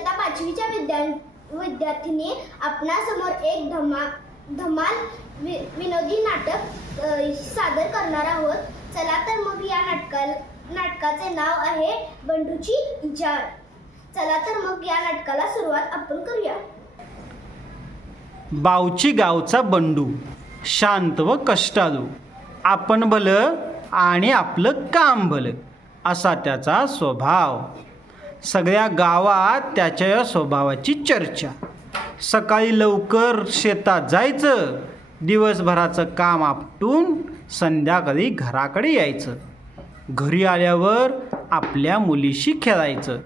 इयत्ता 5वीच्या विद्यार्थिनी आपणासमोर एक धमाल विनोदी नाटक सादर करणार आहोत. चला तर मग या नाटकाचे नाव आहे बंडूची इजार. चला तर मग या नाटकाला सुरुवात आपण करूया. बावची गावचा बंडू शांत व कष्टाळू, आपण भलं आणि आपलं काम भलं असा त्याचा स्वभाव. सगळ्या गावात त्याच्या या स्वभावाची चर्चा. सकाळी लवकर शेतात जायचं, दिवसभराचं काम आपटून संध्याकाळी घराकडे यायचं. घरी आल्यावर आपल्या मुलीशी खेळायचं,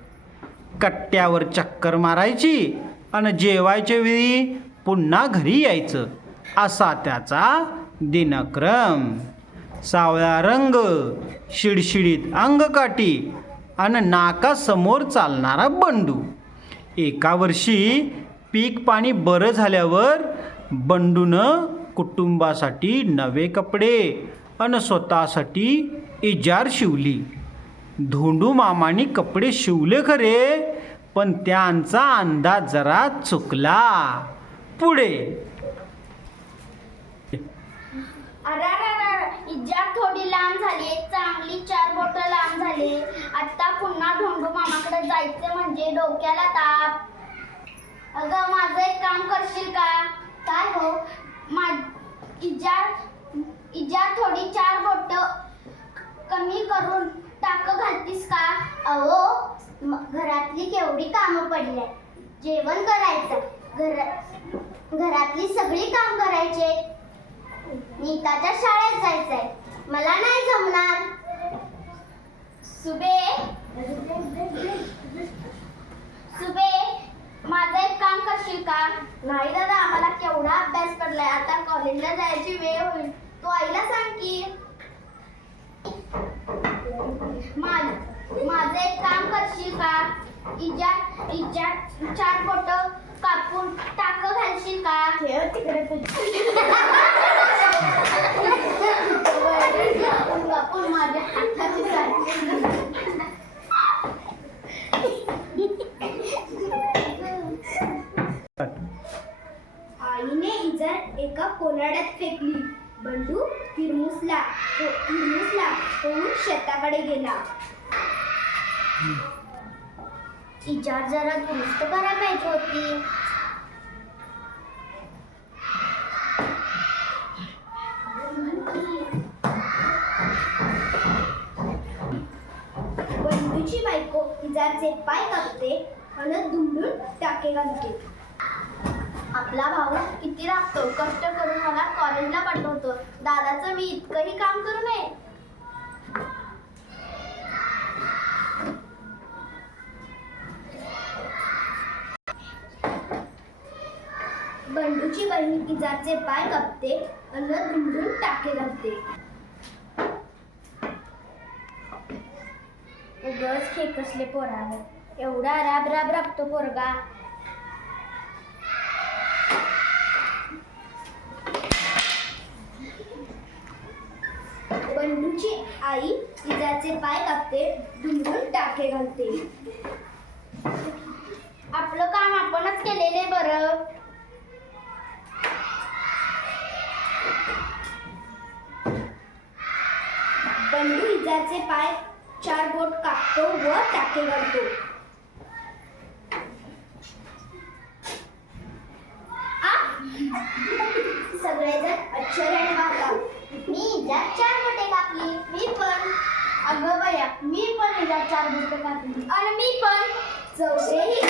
कट्ट्यावर चक्कर मारायची आणि जेवायच्या वेळी पुन्हा घरी यायचं असा त्याचा दिनक्रम. सावळा रंग, शिडशिडीत अंगकाठी आणि नाकासमोर चालणारा बंडू. एका वर्षी पीक पाणी बरं झाल्यावर बंडूनं कुटुंबासाठी नवे कपडे आणि स्वतःसाठी इजार शिवली. धोंडू मामाने कपडे शिवले खरे, पण त्यांचा अंदाज जरा चुकला. पुढे इजार थोडी लांब झाली, चांगली 4 बोट लांब झाली. आता पुन्हा धोंडू मामाकडे जायचं म्हणजे डोक्याला ताप. अगं माझं एक काम करशील का? काय हो? इजार थोडी 4 बोट कमी करून टाक घालतीस का? अहो घरातली केवढी कामं पडली, जेवण करायचं, घरातली सगळी काम करायचे, नीताच्या शाळेत जायचंय, मला नाही जमणार. सुबे माझं एक काम करशील का? नाही दादा, आम्हाला केवढा अभ्यास पडलाय, आता कॉलेजला जायची वेळ होईल. तू आईला सांग की. माझं एक काम करशील का? इजार 4 बोट कापून टाक घालशील का? ठेव तिकडे कापून माझ्या हाताची आईने इजार एका कोनाड्यात फेकली. बंडू हिरमुसला होऊन शेताकडे गेला. इजार जरा दुरुस्त करायला पाहिजे होती. बंडूची बायको इजारचे पाय कापते आणि दुमडून टाके घालते. आपला भाऊ किती राबतो, कष्ट करून मला कॉलेजला पाठवतो. दादाचं मी इतकंही काम करू नये. बंडूची बहीण इजारचे पाय कापते आणि दुमडून टाके घालते. उगाच खेकसले पोराला, एवढा राब राबतो पोरगा. बंडूची आई इजारचे पाय कापते, दुमडून टाके घालते. आपलं काम आपणच केलेले बरं. बंडू इजारचे पाय 4 बोट कापतो व टाके घालतो. सगळेजण आश्चर्याने पाहतात. मी इजार 4 बोटे कापली. मी पण. अगं बया, मी पण इजार 4 बोटे कापली. आणि मी पण. चौघेही